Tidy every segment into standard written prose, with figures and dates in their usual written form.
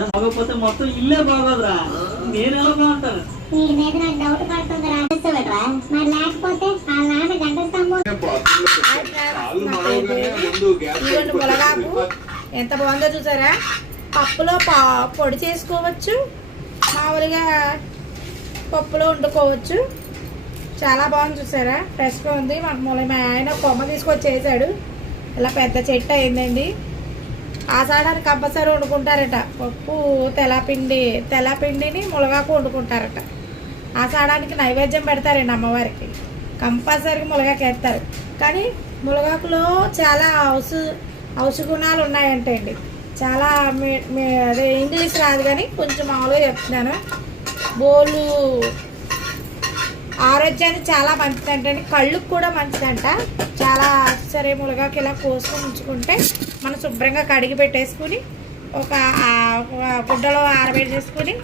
కాకపోతే మొత్తం ఇల్లే బాగోదురా. నేను ఎలా బాగుంటాను? నీ మీద నాకు డౌట్ పడుతుందిరా. మరి లేకపోతే ఆ నాన్న గంట స్తంభం. ఇవ్వండి ములగాకు ఎంత బాగుందో చూసారా. పప్పులో పొడి చేసుకోవచ్చు, మామూలుగా పప్పులో వండుకోవచ్చు. చాలా బాగుంది చూసారా, ఫ్రెష్గా ఉంది. మాకు మా ఆయన కొమ్మ తీసుకొచ్చి వేసాడు. ఇలా పెద్ద చెట్టు అయిందండి. ఆషాఢానికి కంపల్సరీ వండుకుంటారట. పప్పు తెల్లపిండిని ములగాకు వండుకుంటారట. ఆషాఢానికి నైవేద్యం పెడతారండి అమ్మవారికి. కంపల్సరీ ములగాకు వేస్తారు. కానీ ములగాకులో చాలా ఔషధ గుణాలు ఉన్నాయంటే అండి. చాలా అదే ఇంగ్లీష్ రాదు కానీ కొంచెం మామూలుగా చెప్తున్నాను. బోలు ఆరోగ్యానికి చాలా మంచిదంట, కళ్ళుకు కూడా మంచిదంట. చాలా సరే ములగాకు ఇలా కోసుకొని ఉంచుకుంటే మనం శుభ్రంగా కడిగి పెట్టేసుకుని ఒక గుడ్డలో ఆరబెట్టేసుకుని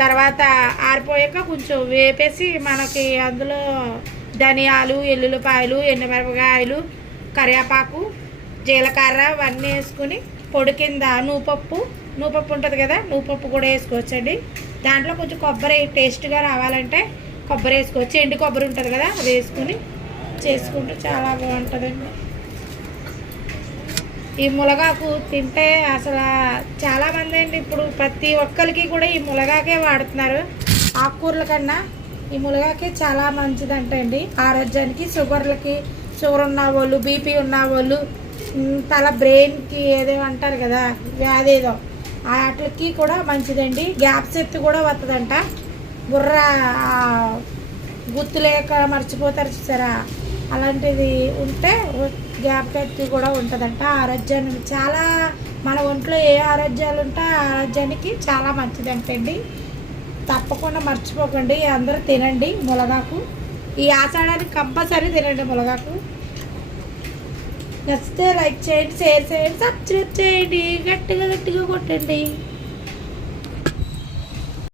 తర్వాత ఆరిపోయాక కొంచెం వేపేసి మనకి అందులో ధనియాలు, ఎల్లుల్లిపాయలు, ఎండుమిరపకాయలు, కరివేపాకు, జీలకర్ర అవన్నీ వేసుకుని పొడి కింద నూపప్పు ఉంటుంది కదా, నూపప్పు కూడా వేసుకోవచ్చండి. దాంట్లో కొంచెం కొబ్బరి టేస్ట్గా రావాలంటే కొబ్బరి వేసుకోవచ్చు. ఎండు కొబ్బరి ఉంటుంది కదా, అది వేసుకుని చేసుకుంటే చాలా బాగుంటుందండి. ఈ ములగాకు తింటే అసలు చాలామంది అండి ఇప్పుడు ప్రతి ఒక్కరికి కూడా ఈ ములగాకే వాడుతున్నారు. ఆకుకూరల కన్నా ఈ ములగాకే చాలా మంచిదంట అండి ఆరోగ్యానికి. షుగర్ ఉన్న వాళ్ళు, బీపీ ఉన్న వాళ్ళు, తల బ్రెయిన్కి ఏదో అంటారు కదా వ్యాధి ఏదో, వాటికి కూడా మంచిదండి. గ్యాప్స్ ఎత్తు కూడా వస్తుందంట. బుర్ర గుర్తు లేక మర్చిపోతారు చూసారా, అలాంటిది ఉంటే గ్యాప్ ఎత్తు కూడా ఉంటుందంట. ఆరోగ్యాన్ని చాలా మన ఒంట్లో ఏ ఆరోగ్యాలు ఉంటే ఆ ఆరోగ్యానికి చాలా మంచిదంటండి. తప్పకుండా మర్చిపోకండి, అందరూ తినండి ములగాకు. ఈ ఆషాఢానికి కంపల్సరీ తినండి ములగాకు. నచ్చితే లైక్ చేయండి, షేర్ చేయండి, సబ్స్క్రైబ్ చేయండి, గట్టిగా కొట్టండి.